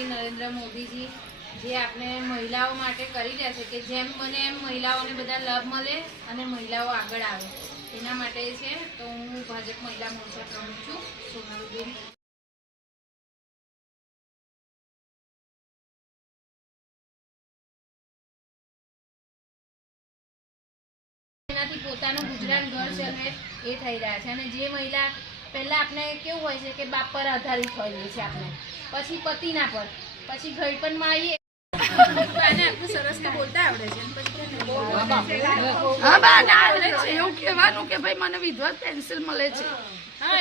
નરેન્દ્ર મોદીજી જે આપણે મહિલાઓ માટે કરી રહ્યા છે કે જેમ બને એમ મહિલાઓને બધા લાભ મળે અને મહિલાઓ આગળ આવે એના માટે છે. તો હું ભાજપ મહિલા મોરચા પ્રમુખ છું સોનલબેન. એનાથી પોતાનું ગુજરાન ઘર ચલાવે એ થઈ રહ્યા છે. અને જે મહિલા પહેલા આપણે કેવું હોય છે કે બાપ પર આધારિત હોઈએ છે આપણે, પછી પતિના પર, પછી ઘરપણમાં આવીએ આટલું સરસ કે બોલતા આવડે છે એવું કહેવાનું કે ભાઈ મને વિધવા પેન્સિલ મળે છે. હા